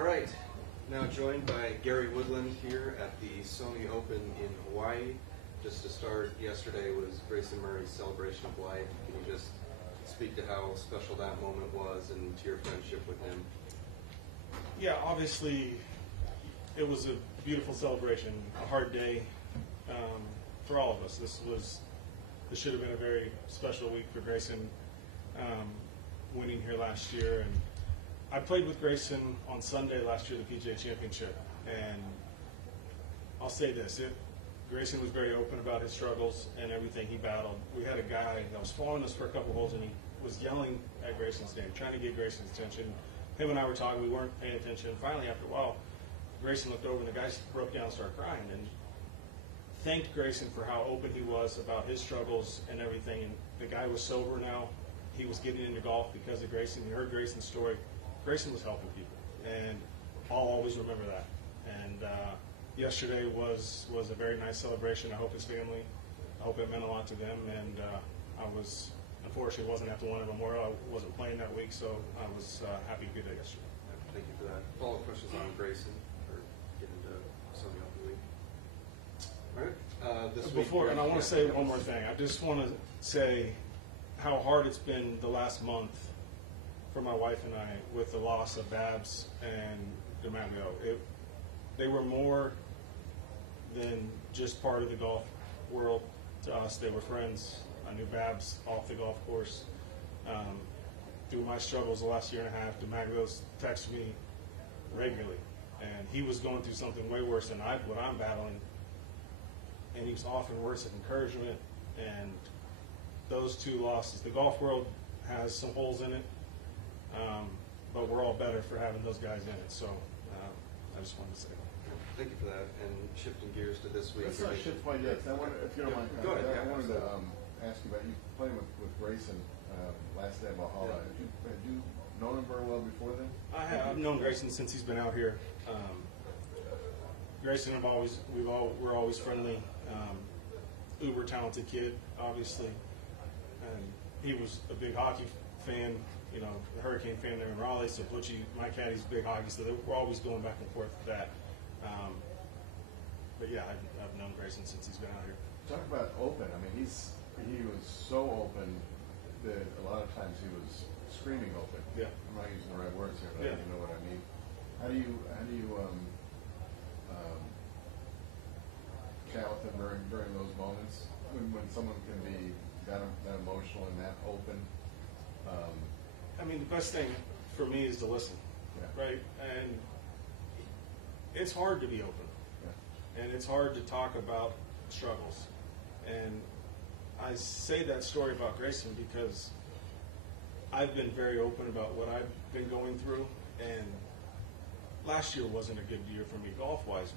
All right, now joined by Gary Woodland here at the Sony Open in Hawaii. Just to start, yesterday was Grayson Murray's celebration of life. Can you just speak to how special that moment was and to your friendship with him? Yeah, obviously it was a beautiful celebration, a hard day for all of us. This should have been a very special week for Grayson, winning here last year. And I played with Grayson on Sunday last year, the PGA Championship, and I'll say this: Grayson was very open about his struggles and everything he battled. We had a guy that was following us for a couple holes, and he was yelling at Grayson's name, trying to get Grayson's attention. Him and I were talking, we weren't paying attention. Finally, after a while, Grayson looked over, and the guy broke down and started crying, and thanked Grayson for how open he was about his struggles and everything. And the guy was sober now. He was getting into golf because of Grayson. He heard Grayson's story. Grayson was helping people, and I'll always remember that. And yesterday was a very nice celebration. I hope his family, I hope it meant a lot to them. And I was, unfortunately, wasn't at the one at Memorial. I wasn't playing that week, so I was happy to be there yesterday. Thank you for that. Follow-up questions on Grayson for getting to Sony Open week. All right. This week, and I want to say one more thing. I just want to say how hard it's been the last month for my wife and I with the loss of Babs and DiMaggio. They were more than just part of the golf world to us. They were friends. I knew Babs off the golf course. Through my struggles the last year and a half, DiMaggio's texted me regularly, and he was going through something way worse than what I'm battling, and he was offering words of encouragement. And those two losses, the golf world has some holes in it, but we're all better for having those guys in it. So I just wanted to say that. Thank you for that. And shifting gears to this week. Let's not shift quite yet. I wanted, if you don't mind, Go ahead. I wanted to ask you about you playing with Grayson last day at Valhalla. Had you known him very well before then? I've known Grayson since he's been out here. Grayson, we're always friendly. Uber talented kid, obviously, and he was a big hockey fan. You know, the Hurricane fan there in Raleigh. So Butchie, my caddy's big hockey, so we're always going back and forth with that. But yeah, I've known Grayson since he's been out here. Talk about open. I mean, he was so open that a lot of times he was screaming open. Yeah. I'm not using the right words here, but Yeah. you know what I mean. How do you chat with him during those moments when someone can be that emotional and that open? I mean, the best thing for me is to listen, Yeah. right? And it's hard to be open, Yeah. and it's hard to talk about struggles. And I say that story about Grayson because I've been very open about what I've been going through, and last year wasn't a good year for me golf-wise,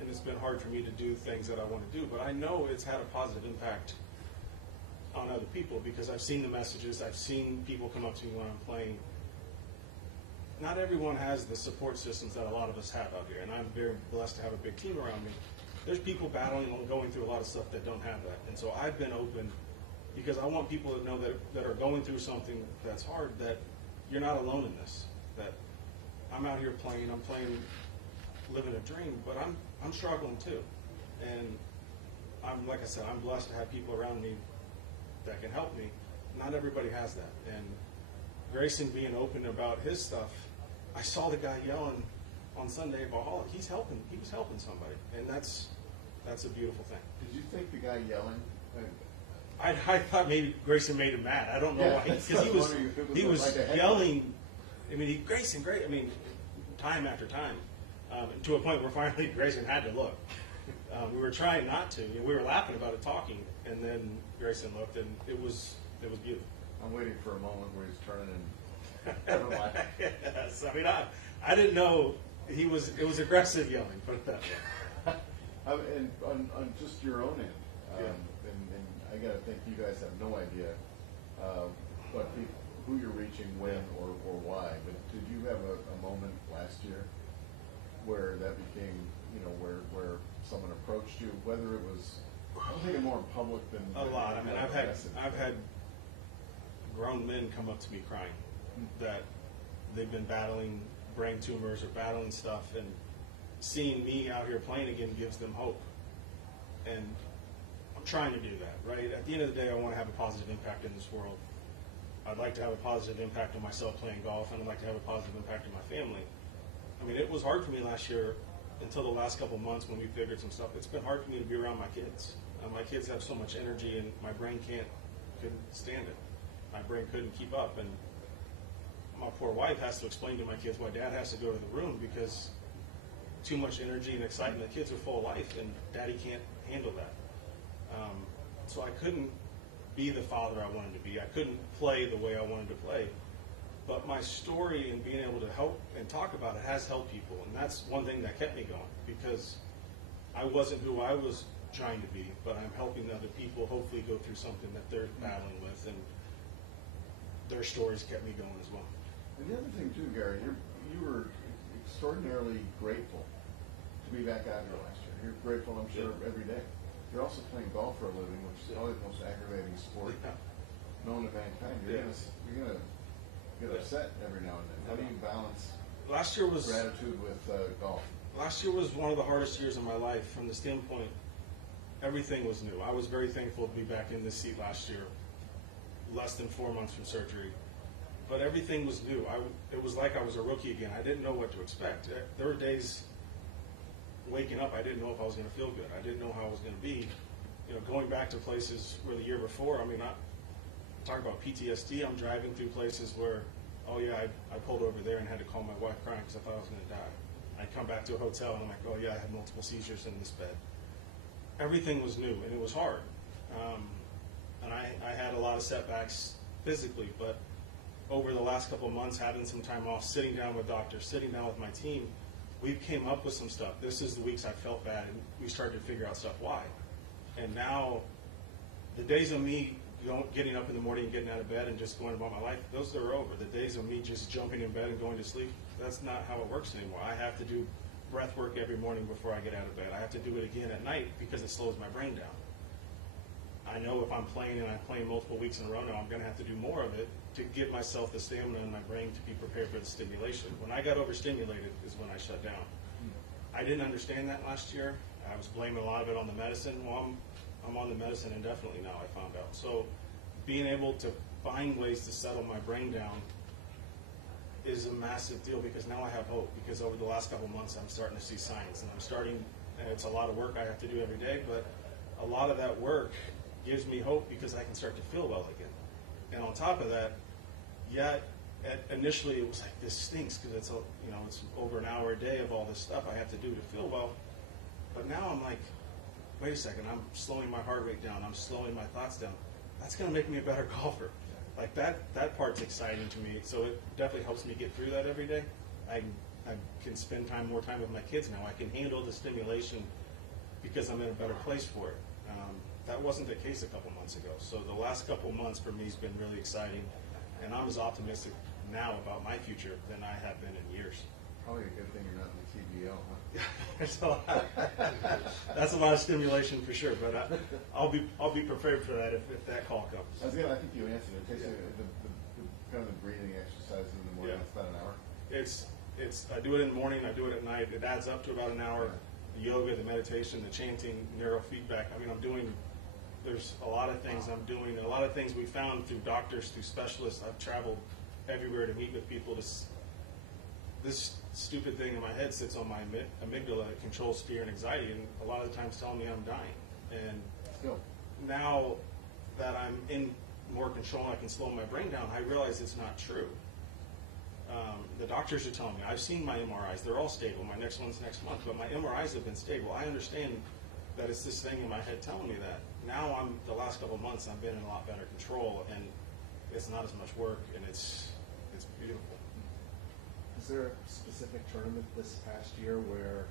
and it's been hard for me to do things that I want to do, but I know it's had a positive impact on other people because I've seen the messages, I've seen people come up to me when I'm playing. Not everyone has the support systems that a lot of us have out here, and I'm very blessed to have a big team around me. There's people battling and going through a lot of stuff that don't have that, and so I've been open because I want people to know that are going through something that's hard, that you're not alone in this, that I'm out here playing, living a dream, but I'm struggling too. And like I said, I'm blessed to have people around me that can help me. Not everybody has that. And Grayson being open about his stuff, I saw the guy yelling on Sunday at Valhalla. He was helping somebody, and that's a beautiful thing. Did you think the guy yelling? I thought maybe Grayson made him mad. I don't know why, because he was like yelling. I mean, Grayson, great. I mean, time after time, to a point where finally Grayson had to look. We were trying not to. We were laughing about it, talking, and then Grayson looked, and it was beautiful. I'm waiting for a moment where he's turning and Yes, I mean, I didn't know it was aggressive yelling. Put it that way. And on just your own end, and I got to think you guys have no idea who you're reaching, when, or why. But did you have a moment last year where that became, where someone approached you, whether it was, I'm thinking more in public than a lot. I mean, I've had grown men come up to me crying that they've been battling brain tumors or battling stuff, and seeing me out here playing again gives them hope. And I'm trying to do that, right? At the end of the day, I want to have a positive impact in this world. I'd like to have a positive impact on myself playing golf, and I'd like to have a positive impact on my family. I mean, it was hard for me last year until the last couple of months when we figured some stuff. It's been hard for me to be around my kids. My kids have so much energy, and my brain couldn't stand it. My brain couldn't keep up, and my poor wife has to explain to my kids why Dad has to go to the room because too much energy and excitement. The kids are full of life, and Daddy can't handle that. So I couldn't be the father I wanted to be. I couldn't play the way I wanted to play. But my story and being able to help and talk about it has helped people, and that's one thing that kept me going because I wasn't who I was trying to be, but I'm helping other people hopefully go through something that they're battling with, and their stories kept me going as well. And the other thing too, Gary, you were extraordinarily grateful to be back out here last year. You're grateful, I'm sure, every day. You're also playing golf for a living, which is probably the most aggravating sport known to mankind. You're gonna get upset every now and then. How do you balance Last year was gratitude with golf? Last year was one of the hardest years of my life from the standpoint everything was new. I was very thankful to be back in this seat last year, less than 4 months from surgery. But everything was new. It was like I was a rookie again. I didn't know what to expect. There were days waking up, I didn't know if I was going to feel good. I didn't know how I was going to be. Going back to places where the year before, I talk about PTSD. I'm driving through places where, I pulled over there and had to call my wife crying because I thought I was going to die. I come back to a hotel and I'm like, I had multiple seizures in this bed. Everything was new and it was hard. And I had a lot of setbacks physically, but over the last couple of months, having some time off, sitting down with doctors, sitting down with my team, we came up with some stuff. This is the weeks I felt bad, and we started to figure out stuff why. And now, the days of me getting up in the morning and getting out of bed and just going about my life, those are over. The days of me just jumping in bed and going to sleep, that's not how it works anymore. I have to do breath work every morning before I get out of bed. I have to do it again at night because it slows my brain down. I know if I'm playing and I'm playing multiple weeks in a row now, I'm going to have to do more of it to give myself the stamina in my brain to be prepared for the stimulation. When I got overstimulated is when I shut down. I didn't understand that last year. I was blaming a lot of it on the medicine. Well, I'm on the medicine indefinitely now, I found out. So being able to find ways to settle my brain down is a massive deal because now I have hope, because over the last couple months I'm starting to see signs, and it's a lot of work I have to do every day, but a lot of that work gives me hope because I can start to feel well again. And on top of that, initially it was like, this stinks because it's over an hour a day of all this stuff I have to do to feel well. But now I'm like, wait a second, I'm slowing my heart rate down, I'm slowing my thoughts down. That's going to make me a better golfer. Like that part's exciting to me. So it definitely helps me get through that every day. I can spend more time with my kids now. I can handle the stimulation because I'm in a better place for it. That wasn't the case a couple months ago. So the last couple months for me has been really exciting, and I'm as optimistic now about my future than I have been in years. Probably a good thing you're not in the TBO, huh? That's a lot of stimulation for sure, but I'll be prepared for that if that call comes. I think you answered it. It takes the kind of the breathing exercises in the morning. It's about an hour. I do it in the morning. I do it at night. It adds up to about an hour. The yoga, the meditation, the chanting, neurofeedback. There's a lot of things I'm doing, and a lot of things we found through doctors, through specialists. I've traveled everywhere to meet with people. This stupid thing in my head sits on my amygdala. It controls fear and anxiety, and a lot of the times telling me I'm dying. And now that I'm in more control and I can slow my brain down, I realize it's not true. The doctors are telling me, I've seen my MRIs, they're all stable. My next one's next month, but my MRIs have been stable. I understand that it's this thing in my head telling me that. Now the last couple of months, I've been in a lot better control, and it's not as much work, and it's beautiful. Is there a specific tournament this past year where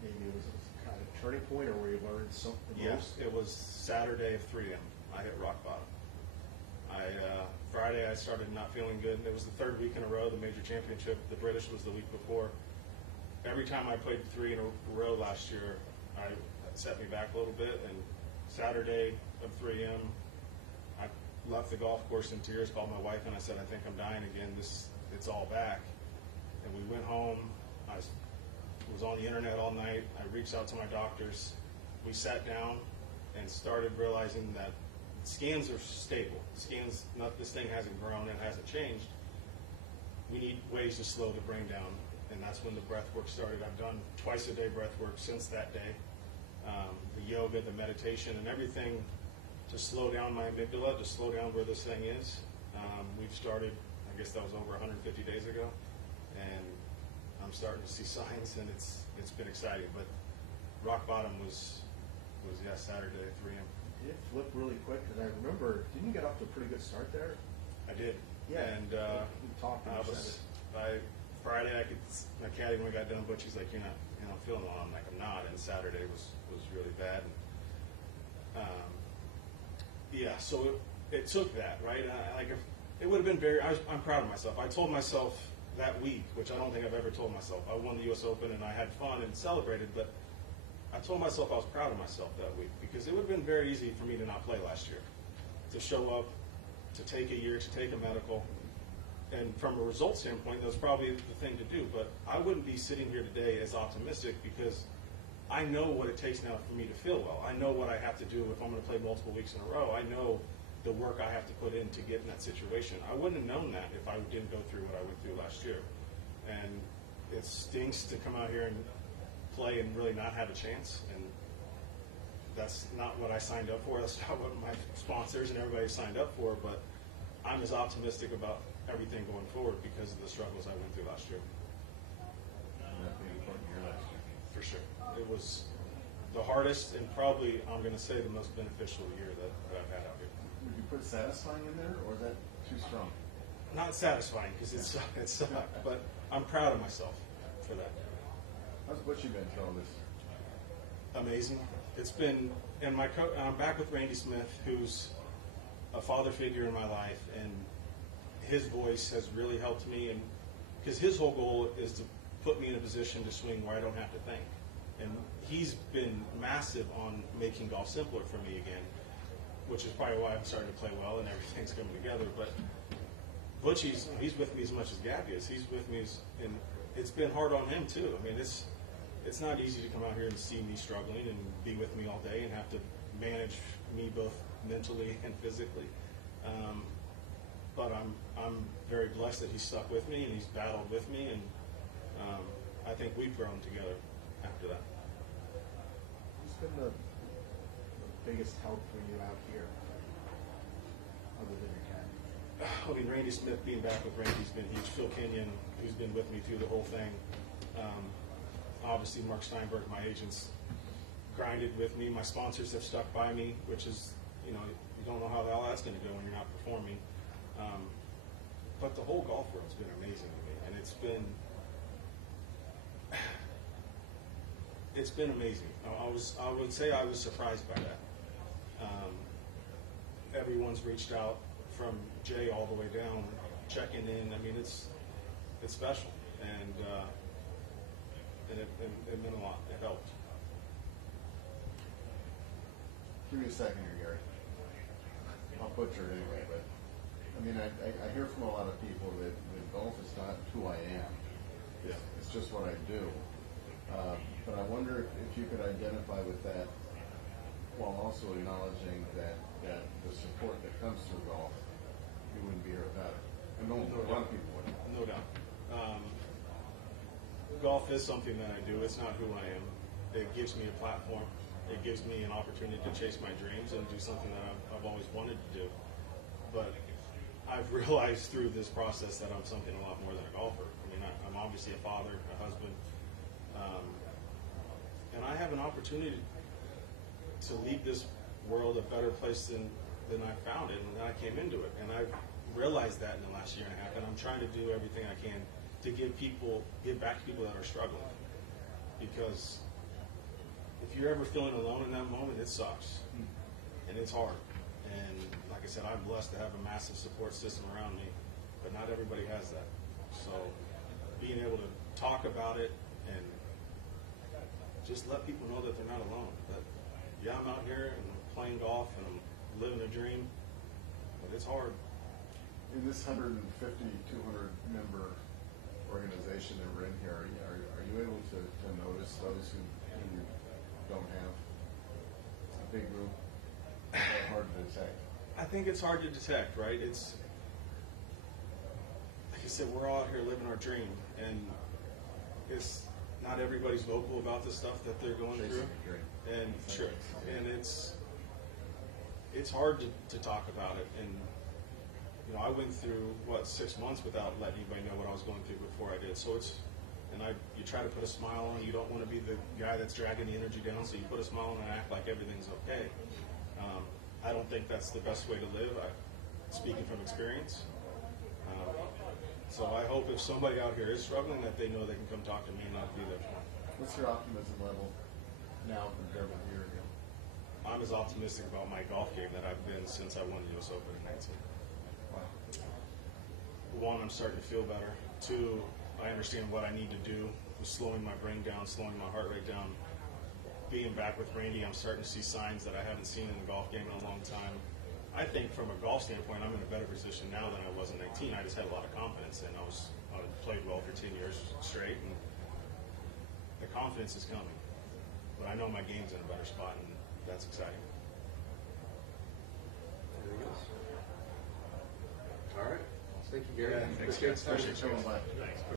maybe it was a kind of turning point, or where you learned something Yes, it was Saturday of 3M. I hit rock bottom. Friday I started not feeling good. It was the third week in a row, the major championship. The British was the week before. Every time I played 3 in a row last year, it set me back a little bit. And Saturday of 3M, I left the golf course in tears, called my wife, and I said, I think I'm dying again. It's all back. and we went home. I was on the internet all night. I reached out to my doctors. We sat down and started realizing that scans are stable. Scans, this thing hasn't grown and hasn't changed. We need ways to slow the brain down, and that's when the breath work started. I've done twice a day breath work since that day. The yoga, the meditation, and everything to slow down my amygdala, to slow down where this thing is. We've started, I guess that was over 150 days ago, and I'm starting to see signs, and it's been exciting. But rock bottom was Saturday at 3 a.m. Did it flip really quick? Because I remember, didn't you get off to a pretty good start there? I did. Yeah. And we talked and I you was said by Friday. My caddy when we got done, Butchie's like, you're not feeling well. I'm like, I'm not. And Saturday was really bad. And, yeah. So it took that, right? It would have been I'm proud of myself. I told myself that week, which I don't think I've ever told myself. I won the U.S. Open and I had fun and celebrated, but I told myself I was proud of myself that week because it would have been very easy for me to not play last year, to show up, to take a year, to take a medical. And from a results standpoint, that was probably the thing to do. But I wouldn't be sitting here today as optimistic because I know what it takes now for me to feel well. I know what I have to do if I'm going to play multiple weeks in a row. I know the work I have to put in to get in that situation. I wouldn't have known that if I didn't go through what I went through last year. And it stinks to come out here and play and really not have a chance. And that's not what I signed up for. That's not what my sponsors and everybody signed up for. But I'm as optimistic about everything going forward because of the struggles I went through last year. That being important year last year. For sure. It was the hardest and probably, I'm going to say, the most beneficial year that I've had out here. Would you put satisfying in there, or is that too strong? Not satisfying because it sucked, but I'm proud of myself for that. How's Butchie been through all this? Amazing. It's been, and I'm back with Randy Smith, who's a father figure in my life, and his voice has really helped me, and because his whole goal is to put me in a position to swing where I don't have to think. And he's been massive on making golf simpler for me again, which is probably why I'm starting to play well and everything's coming together. But Butchie's, he's with me as much as Gabby is. He's with me, and it's been hard on him too. I mean, it's not easy to come out here and see me struggling and be with me all day and have to manage me both mentally and physically. But I'm very blessed that he's stuck with me and he's battled with me, and I think we've grown together after that. Who's been the biggest help for you out here, other than your caddy? I mean, Randy Smith, being back with Randy's been huge. Phil Kenyon, who's been with me through the whole thing. Obviously, Mark Steinberg, my agents, grinded with me. My sponsors have stuck by me, which is, you don't know how the hell that's going to go when you're not performing. But the whole golf world's been amazing to me, and it's been amazing. I would say I was surprised by that. Everyone's reached out from Jay all the way down, checking in. I mean, it's special, and it meant a lot. It helped. Give me a second here, Gary. I'll butcher it anyway, but I mean, I hear from a lot of people that golf is not who I am. Yeah. It's just what I do. But I wonder if you could identify with that while also acknowledging that the support that comes through golf, you wouldn't be here without it. And a lot of people wouldn't. No doubt. Golf is something that I do. It's not who I am. It gives me a platform. It gives me an opportunity to chase my dreams and do something that I've always wanted to do. But I've realized through this process that I'm something a lot more than a golfer. I mean, I'm obviously a father, a husband, and I have an opportunity to leave this world a better place than I found it when I came into it. And I've realized that in the last year and a half, and I'm trying to do everything I can to give back to people that are struggling. Because if you're ever feeling alone in that moment, it sucks, and it's hard. And like I said, I'm blessed to have a massive support system around me, but not everybody has that. So being able to talk about it and just let people know that they're not alone. That, yeah, I'm out here and I'm playing golf and I'm living a dream, but it's hard. In this 150, 200 member organization that we're in here, are you able to notice those who don't have a big group? Is that hard to detect? I think it's hard to detect, right? It's, like I said, we're all out here living our dream, and it's not everybody's vocal about the stuff that they're going through, and sure, and it's hard to talk about it. And you know, I went through 6 months without letting anybody know what I was going through before I did. So it's, and you try to put a smile on. You don't want to be the guy that's dragging the energy down, so you put a smile on and act like everything's okay. I don't think that's the best way to live. Speaking from experience. So I hope if somebody out here is struggling, that they know they can come talk to me and I'll be there for them. What's your optimism level now compared with a year ago? I'm as optimistic about my golf game that I've been since I won the U.S. Open in 19. Wow. 1, I'm starting to feel better. 2, I understand what I need to do with slowing my brain down, slowing my heart rate down. Being back with Randy, I'm starting to see signs that I haven't seen in the golf game in a long time. I think from a golf standpoint, I'm in a better position now than I was in 19. I just had a lot of confidence, and I played well for 10 years straight, and the confidence is coming. But I know my game's in a better spot, and that's exciting. There he goes. All right. Thank you, Gary. Yeah, thanks, Appreciate guys. the time. Appreciate you. Thanks.